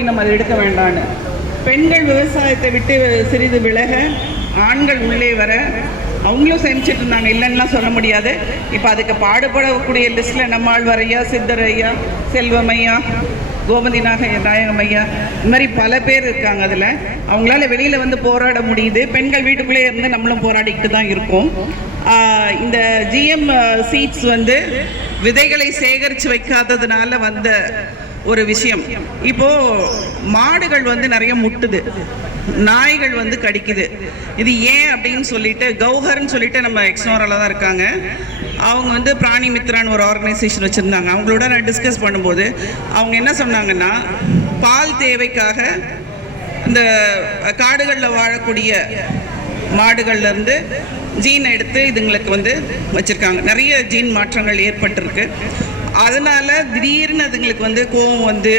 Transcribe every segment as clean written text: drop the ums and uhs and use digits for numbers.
போய் நம்ம அதை எடுக்க வேண்டான்னு. பெண்கள் விவசாயத்தை விட்டு சிறிது விலக, ஆண்கள் உள்ளே வர அவங்களும் சேமிச்சிட்டு இருந்தாங்க, இல்லைன்னுலாம் சொல்ல முடியாது. இப்போ அதுக்கு பாடுபடக்கூடிய லிஸ்ட்டில் நம்மாழ்வார் ஐயா, சித்தர் ஐயா, செல்வம் ஐயா, கோமதி நாயகம் ஐயா, இந்த மாதிரி பல பேர் இருக்காங்க. அதில் அவங்களால வெளியில் வந்து போராட முடியுது. பெண்கள் வீட்டுக்குள்ளே இருந்து நம்மளும் போராடிக்கிட்டு தான் இருக்கோம். இந்த ஜிஎம் சீட்ஸ் வந்து விதைகளை சேகரித்து வைக்காததுனால வந்த ஒரு விஷயம். இப்போது மாடுகள் வந்து நிறைய முட்டுது, நாய்கள் வந்து கடிக்குது. இது ஏன் அப்படின்னு சொல்லிட்டு கௌஹர்ன்னு சொல்லிட்டு நம்ம எக்ஸ்னோரால தான் இருக்காங்க. அவங்க வந்து பிராணி மித்ரான்னு ஒரு ஆர்கனைசேஷன் வச்சுருந்தாங்க. அவங்களோட நான் டிஸ்கஸ் பண்ணும்போது அவங்க என்ன சொன்னாங்கன்னா, பால் தேவைக்காக இந்த காடுகளில் வாழக்கூடிய மாடுகள்லேருந்து ஜீன் எடுத்து இதுங்களுக்கு வந்து வச்சுருக்காங்க. நிறைய ஜீன் மாற்றங்கள் ஏற்பட்டிருக்கு. அதனால் திடீர்னு அதுங்களுக்கு வந்து கோவம் வந்து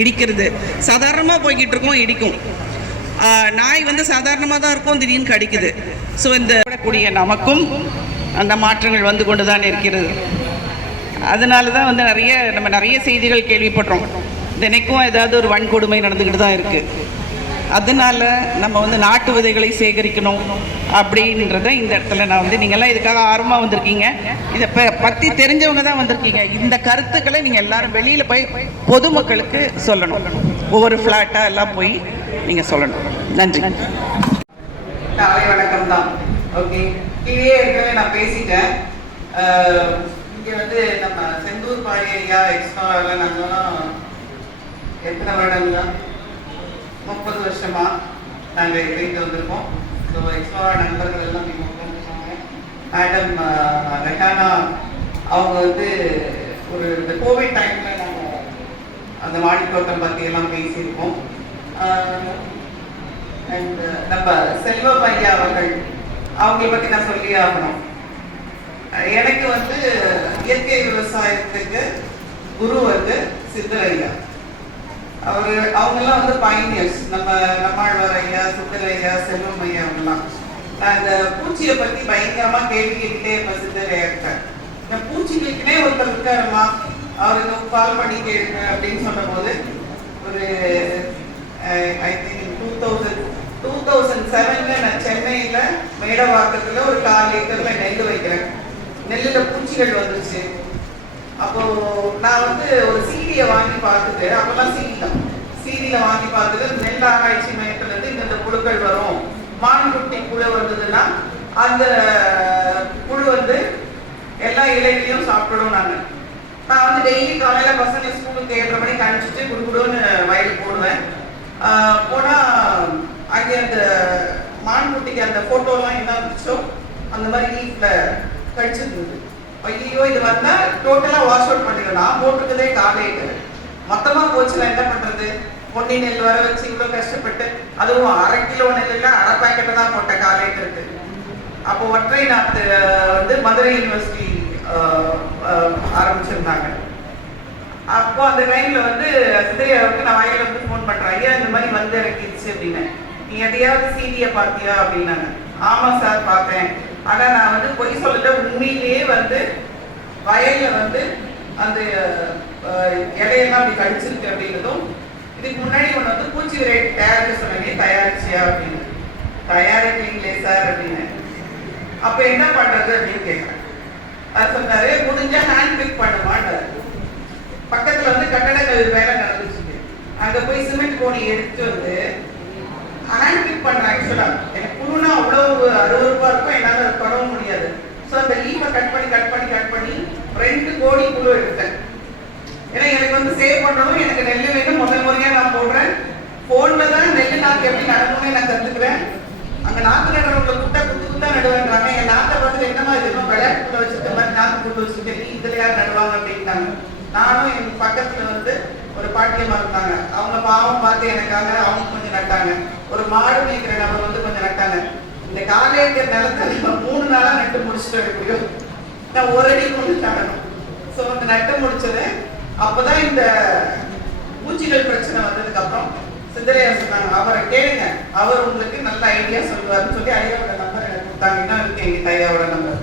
இடிக்கிறது. சாதாரணமாக போய்கிட்டு இருக்கோம், இடிக்கும். நாய் வந்து சாதாரணமாக தான் இருக்கும், திடீர்னு கடிக்குது. ஸோ இந்த கூடிய நமக்கும் அந்த மாற்றங்கள் வந்து கொண்டு தான் இருக்கிறது. அதனால தான் வந்து நம்ம நிறைய செய்திகள் கேள்விப்படுறோம். தினைக்கும் ஏதாவது ஒரு வன்கொடுமை நடந்துக்கிட்டு தான் இருக்குது. அதனால் நம்ம வந்து நாட்டு விதைகளை சேகரிக்கணும் அப்படின்றத இந்த இடத்துல நான் வந்து, நீங்கள்லாம் இதுக்காக ஆர்வமாக வந்திருக்கீங்க, இதை பற்றி தெரிஞ்சவங்க தான் வந்திருக்கீங்க. இந்த கருத்துக்களை நீங்கள் எல்லாரும் வெளியில் போய் பொதுமக்களுக்கு சொல்லணும். ஒவ்வொரு ஃப்ளாட்டாக எல்லாம் போய் நீங்கள் சொல்லணும். நன்றி. காலை வணக்கம் தான். ஓகே, கீழே இருக்கவே நான் பேசிட்டேன். இங்கே வந்து நம்ம செந்தூர் பாடி ஐயா எக்ஸ்ட்ராவில் நாங்களாம் எத்தனை வருடங்களா, 30 வருஷமா நாங்கள் எங்களுக்கு வந்திருக்கோம். ஸோ எக்ஸ்ட்ரா நண்பர்கள் எல்லாம் இருக்காங்க. மேடம் ரெஹானா அவங்க வந்து இந்த கோவிட் டைமில் நாங்கள் அந்த மாடித்தோட்டம் பற்றி எல்லாம் பேசியிருக்கோம். அண்ட் நம்ம செல்வம் ஐயா அவர்கள், அவங்களை பற்றி நான் சொல்லி ஆகணும். எனக்கு வந்து இயற்கை விவசாயத்துக்கு குரு வந்து சித்தர் ஐயா. அவங்கெல்லாம் வந்து பைனியர்ஸ். நம்மாழ்வார் ஐயா, சித்தர் ஐயா, செல்வம் ஐயா அவங்கெல்லாம். நான் இந்த பூச்சியை பற்றி பயங்கரமாக கேள்வி கேட்டுட்டே இருப்பேன் சித்தர் ஐயாக்கிட்ட. இந்த பூச்சிகளுக்குனே ஒருத்தர் இருக்காருமா, அவருக்கு கால் பண்ணி கேளுங்க அப்படின்னு சொன்ன போது ஒரு ஐ திங்க் 2007 நான் சென்னையில் மேடவாக்கத்தில் ஒரு 4 ஏக்கரில் நெல் வைக்கிறேன். நெல்லில் பூச்சிகள் வந்துருச்சு. அப்போ நான் வந்து ஒரு சீடியை வாங்கி பார்த்துட்டு, அப்பெல்லாம் சீடியில் வாங்கி பார்த்துட்டு, நெல் ஆராய்ச்சி மையத்துலேருந்து இந்த புழுக்கள் வரும், மான்குட்டி புழு வந்ததுன்னா அந்த புழு வந்து எல்லா இலைகளையும் சாப்பிடணும். நான் வந்து டெய்லி காலையில் பசங்க ஸ்கூலுக்கு 7:30 மணிக்கு அனுப்பிச்சிட்டு குடுகுடுன்னு வயல் போடுவேன். போனால் அங்கே அந்த மான்குட்டிக்கு அந்த ஃபோட்டோலாம் என்ன இருந்துச்சோ அந்த மாதிரி லீஃபில் கழிச்சிருந்தது. ஐயோ, இது வந்தால் டோட்டலாக வாஷ் அவுட் பண்ணிடலாம். நான் போட்டுருக்கதே காலையிட்டு மொத்தமாக போச்சுன்னா என்ன பண்ணுறது? பொன்னி நெல் வர வச்சு இவ்வளோ கஷ்டப்பட்டு, அதுவும் 1/2 கிலோ நெல்லில் 1/2 பாக்கெட்டை தான் போட்டேன் காலையிட்டு இருக்கு. அப்போ ஒற்றை நாத்து வந்து மதுரை யூனிவர்சிட்டி ஆரம்பிச்சிருந்தாங்க. அப்போ அந்த டைமில் வந்து சிதையாவுக்கு நான் வாயில வந்து ஃபோன் பண்ணுறேன், ஐயா இந்த மாதிரி வந்து இறக்கிடுச்சு அப்படின்னு. நீ எதையாவது சீடியை பார்த்தியா அப்படின்னாங்க. ஆமாம் சார் பார்த்தேன், ஆனால் நான் வந்து பொய் சொல்லல, உண்மையிலேயே வந்து வயலில் வந்து அந்த இலையெல்லாம் அப்படி கடிச்சிருக்கு அப்படின்றதும். இதுக்கு முன்னாடி ஒன்று வந்து பூச்சி விரை தயாரிக்க சொன்னீங்க, தயாரிச்சியா அப்படின்னு. தயாரிக்கீங்களே சார் அப்படின்னு. அப்போ என்ன பண்ணுறது அப்படின்னு கேட்குறேன். அது சொன்னாரு, முடிஞ்ச ஹேண்ட் பிக் பண்ணுவான்றாரு. பக்கத்தில் வந்து கட்டடங்கள் வேலை நடந்துச்சு. அங்கே போய் சிமெண்ட் கோணி எடுத்து வந்து ஹேண்ட் பிக் பண்ணுறேன். ஆக்சுவலாக எனக்கு புழுனா அவ்வளோ அருவருப்பாக இருக்கும், என்னால் பண்ணவும் முடியாது. ஸோ அந்த லீஃபை கட் பண்ணி 2 கோடி புழு எடுத்தேன். ஏன்னா எனக்கு வந்து சேவ் பண்ணணும், எனக்கு நெல் வேணும். முதல் முறையாக நான் போடுறேன். ஃபோனில் தான் நெல் நாற்று எப்படி நடணும்னு நான் கற்றுக்குறேன். அங்கே நாற்று நடுறவங்களை குத்தா நடுவேன்றாங்க. என் நாற்றை பார்த்துட்டு என்னமா இருக்கணும், விளையாட்டுக்குள்ள வச்சுருக்க மாதிரி நாற்று போட்டு வச்சுட்டு நீ இதில் யார் நடுவாங்க அப்படின்னாங்க. நானும் என் பக்கத்தில் வந்து ஒரு பாட்டியமாக இருந்தாங்க. அவங்க பாவம் பார்த்து எனக்காக அவங்க கொஞ்சம் நட்டாங்க. ஒரு மாடு மேய்க்கிற நபர் வந்து கொஞ்சம் நட்டாங்க. இந்த காலேஜர் நிலத்தை 3 நாளாக நட்டு முடிச்சுட்டு எப்படியோ நான் 1 அடி கொண்டு நடணும். ஸோ அந்த நட்டு முடிச்சது. அப்போதான் இந்த பூச்சிகள் பிரச்சனை வந்ததுக்கப்புறம் சித்தரையா சொன்னாங்க, அவரை கேளுங்க, அவர் உங்களுக்கு நல்ல ஐடியா சொல்லுவாருன்னு சொல்லி ஐயாவோட நம்பர் எனக்கு கொடுத்தாங்க. இன்னும் இருக்கு எங்கிட்ட ஐயாவோட நம்பர்.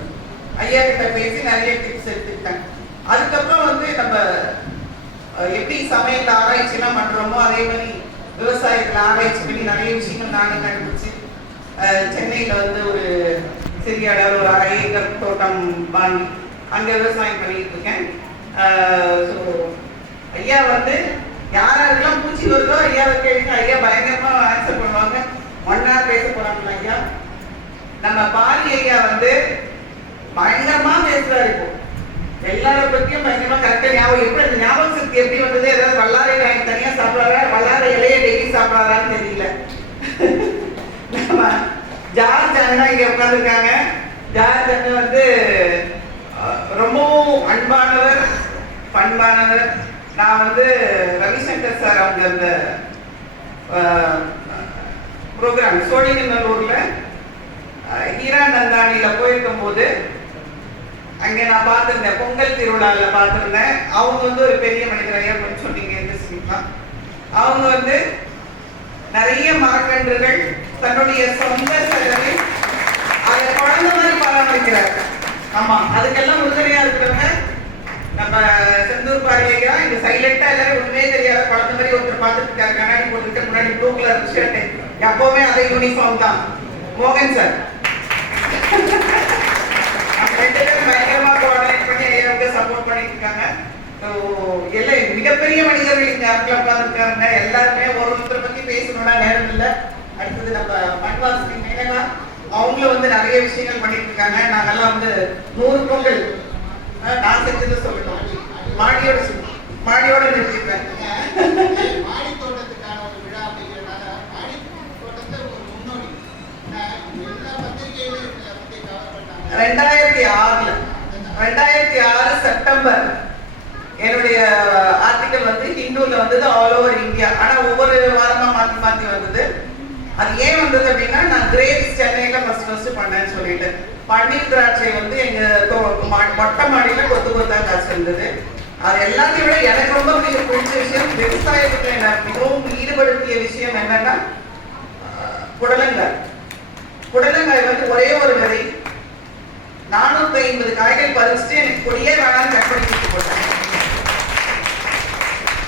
ஐயா கிட்ட பேசி நிறைய டிப்ஸ் எடுத்துக்கிட்டேன். அதுக்கப்புறம் வந்து நம்ம எப்படி சமையல் ஆராய்ச்சிலாம் பண்றோமோ அதே மாதிரி விவசாயத்துல ஆராய்ச்சி பண்ணி நிறைய விஷயங்கள் நானும் கண்டுபிடிச்சு சென்னையில வந்து ஒரு சிறிய அளவில் ஒரு 1/2 ஏக்கர் தோட்டம் வாங்கி அங்க விவசாயம் பண்ணிட்டு இருக்கேன். ஸோ ஐயா வந்து யாரெல்லாம் பூச்சி வருதோ ஐயாவை கேளுங்க, ஐயா பயங்கரமா ஆன்சர் பண்ணுவாங்க. 1 hour பேச போறாங்களா ஐயா? நம்ம பாரி ஐயா வந்து பயங்கரமா பேசுறாரு. இப்போ எல்லார பத்தியும் பயங்கரமா கரெக்டா ஞாபகம். எப்படி அந்த ஞாபக சக்தி எப்படி வந்தது? ஏதாவது வல்லாரை வாங்கி தனியா சாப்பிடாரா, வல்லாரை இலையை டெய்லி சாப்பிடாரான்னு தெரியல. நம்ம ஜார்ஜ் அண்ணா இங்க உட்காந்துருக்காங்க. ஜார்ஜ் அண்ணா வந்து ரொம்பவும் அன்பானவர், பண்பானவர். நான் வந்து ரவிசங்கர் சார் அவங்க அந்த ப்ரோக்ராம் சோழிங்கநல்லூர்ல ஹீரா நந்தானியில போயிருக்கும் போது அங்கே நான் பார்த்துருந்தேன். பொங்கல் திருவிழாவில் பார்த்துருந்தேன். அவங்க வந்து ஒரு பெரிய மனிதர், ஐயா கொஞ்சம் சொன்னீங்க எந்திரிச்சிக்கலாம். அவங்க வந்து நிறைய மரக்கன்றுகள் தன்னுடைய சொந்த செலவில் அதை குழந்தை மாதிரி பராமரிக்கிறார். ஆமா, அதுக்கெல்லாம் உறுதுணையா இருக்கிறவங்க நம்ம செந்தூர் பாரியா. இந்த சைலண்டா எல்லாரும் ஒண்ணுமே தெரியாத குழந்தை மாதிரி ஒருத்தர் பார்த்துட்டு இருக்காரு. கண்ணாடி போட்டுட்டு முன்னாடி ப்ளூ கலர் ஷர்ட், எப்பவுமே அதே யூனிஃபார்ம் தான். மோகன் சார் ரெண்டு பேரும் பயங்கரமா கோஆர்டினேட் பண்ணி ஐயாவுக்கு சப்போர்ட் பண்ணிட்டு இருக்காங்க. எல்லாம் மிகப்பெரிய மனிதர்கள் இங்க இடத்துல உட்கார்ந்துருக்காங்க. எல்லாருமே ஒருத்தரை பத்தி பேசணும்னா நேரம் இல்லை. அடுத்தது நம்ம மண்வாசனி மேலா, அவங்களும் வந்து நிறைய விஷயங்கள் பண்ணிட்டு இருக்காங்க. நாங்கெல்லாம் வந்து 100 பொங்கல் நான் செஞ்சது சொல்லணும். மாடியோட நிறுத்திப்பேன். மாடி தோட்டத்துக்கான ஒரு விழா அப்படிங்கிறனால மாடி தோட்டத்தை ஒரு முன்னோடி எல்லா பத்திரிகையிலும் பத்தி கவர் பண்ணாங்க. 2006 செப்டம்பர் என்னுடைய ஆர்டிக்கல் வந்து ஹிந்துல வந்தது, ஆல் ஓவர் இந்தியா. ஆனா ஒவ்வொரு வாரமா மாத்தி மாத்தி வந்தது. அது ஏன் வந்தது அப்படின்னா, நான் கிரேப்ஸ் சென்னையில ஃபர்ஸ்ட் பண்ணேன்னு சொல்லிட்டு பன்னீர் திராட்சை வந்து எங்க மொட்டை மாடியில கொத்து கொத்தா காசு இருந்தது. அது எல்லாத்தையும் விட எனக்கு ரொம்ப பிடிச்ச விஷயம், விவசாயத்துல என்ன மிகவும் ஈடுபடுத்திய விஷயம் என்னன்னா புடலங்காய். புடலங்காய் வந்து ஒரே ஒரு விதை 450 காய்கள் பறிச்சுட்டு எனக்கு கொடியே வேணாலும் கட் பண்ணி கொடுத்து போட்டேன்.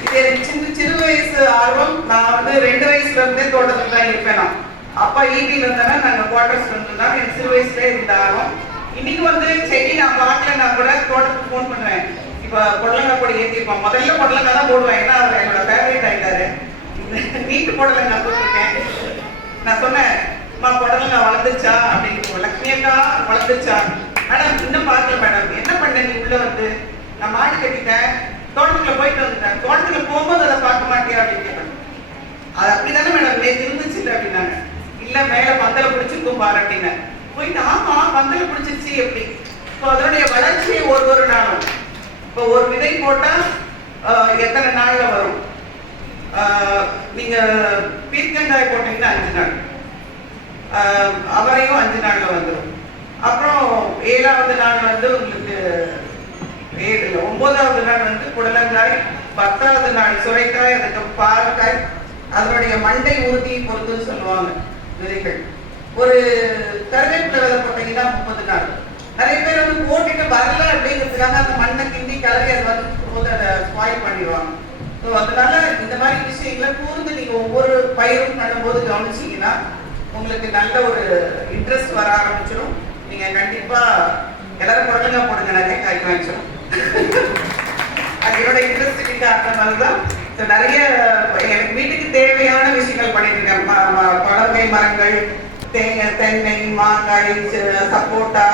இது எனக்கு சிறு வயசு ஆர்வம். நான் வந்து 2 வயசுல இருந்தே தோட்டத்துல தான் இருப்பேன். நான் அப்பா ஈபில இருந்தா நாங்க குவார்டர்ஸ்ல இருந்தா எனக்கு சிறு வயசுல இருந்த ஆர்வம். இன்னைக்கு வந்து செடி நான் பார்க்கலன்னா கூட தோட்டத்துக்கு ஃபோன் பண்ணுவேன். இப்ப புடலங்காய் கொடி ஏற்றிருப்போம். முதல்ல புடலங்காய் தான் போடுவேன், ஏன்னா அவர் என்னோட ஃபேவரேட் ஆயிட்டாரு. வீட்டு புடலங்காய் போட்டிருக்கேன். நான் சொன்னேன், அம்மா புடலங்காய் வளர்ந்துச்சா அப்படின்னு. லட்சுமி அக்கா வளர்ந்துச்சா? ஆனா இன்னும் பார்க்கல மேடம். என்ன பண்ண நீ உள்ள வந்து? நான் மாடு கட்டிட்டேன், தோட்டத்துல போயிட்டு வந்துட்டேன். தோட்டத்துல போகும்போது அதை பார்க்க மாட்டியா அப்படின்னு கேட்டேன். அது அப்படிதானே மேடம் நேற்று இருந்துச்சு இல்லை அப்படின்னாங்க. இல்ல மேல பந்தல பிடிச்சிருக்கும் பாரு அப்படின்னு. போயிட்டு ஆமா பந்தல பிடிச்சிருச்சு எப்படி? இப்போ அதனுடைய வளர்ச்சியை ஒரு நாளும், இப்போ ஒரு விதை போட்டா எத்தனை நாள்ல வரும்? நீங்க பீர்க்கங்காய் போட்டீங்கன்னா 5 நாள், அவரையும் 5 நாள்ல வந்துடும். அப்புறம் 7வது நாள் வந்து உங்களுக்கு 9வது நாள் வந்து புடலங்காய், 10வது நாள் சுரைக்காய், அதுக்கு பாலக்காய். அதனுடைய மண்டை உறுதியை பொறுத்துன்னு சொல்லுவாங்க விதைகள். ஒரு கருவேப்பிலை விதை போட்டீங்கன்னா 30 நாள். நிறைய பேர் வந்து போட்டுட்டு வரல அப்படிங்கிறதுக்காக அந்த மண்ணை கிண்டி கலரி அதை வந்து போது அதை ஸ்பாயில் பண்ணிடுவாங்க. ஸோ அதனால இந்த மாதிரி விஷயங்களை கூர்ந்து நீங்க ஒவ்வொரு பயிரும் பண்ணும்போது கவனிச்சீங்கன்னா உங்களுக்கு நல்ல ஒரு இன்ட்ரெஸ்ட் வர ஆரம்பிச்சிடும். நீங்க கண்டிப்பா எல்லாரும் புடலங்காய் போடுங்க, நிறைய காய்க்க வச்சிடும். அது என்னோட இன்ட்ரெஸ்ட் காரணமானதுதான். நிறைய எனக்கு வீட்டுக்கு தேவையான விஷயங்கள் பண்ணிட்டு இருக்கேன். பழமை மரங்கள், தென்னை, மாங்காய், சப்போட்டா,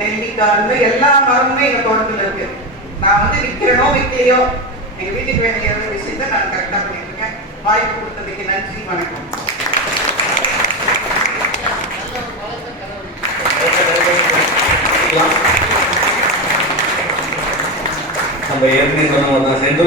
நெல்லிக்காய், எல்லா மரமுமே எங்க தோட்டத்துல இருக்கு. நான் வந்து விற்கிறனோ விற்கலையோ எங்க வீட்டுக்கு வேண்டிய விஷயத்த நான் கரெக்டா பண்ணிட்டு இருக்கேன். வாய்ப்பு கொடுத்ததுக்கு நன்றி, வணக்கம். நம்ம ஏற்கனவே சொன்ன